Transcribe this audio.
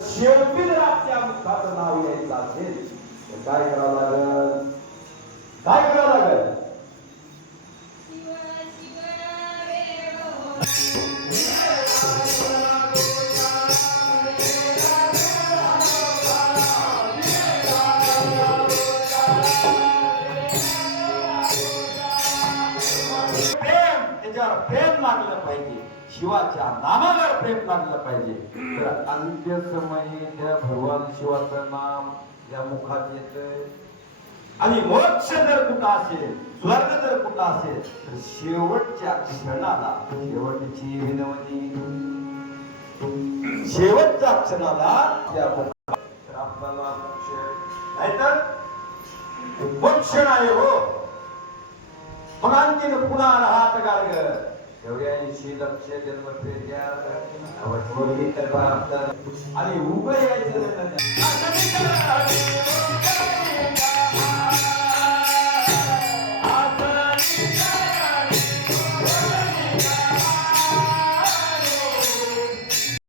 शेवटी जर आपल्या मुखाचं नाव यायचं असेल तर काय करावं लागेल? काय करावं लागेल? त्याच्यावर प्रेम लागलं पाहिजे, शिवाच्या नामावर प्रेम लागलं पाहिजे. तर अंत्य समयी त्या भगवान शिवाचं नाम या मुखात येतंय. आणि मोक्ष जर कुठं असेल, स्वर्ग जर कुठं असेल, तर शेवटच्या क्षणाला शेवटची विनवणी, शेवटच्या क्षणाला त्या तर आपल्याला मोक्ष नाहीतर मोक्ष नाही हो. मग आणखीन पुन्हा राहत गार्ग एवढ्या 80 लक्ष जन्म फेऱ्या आणि उभं यायचं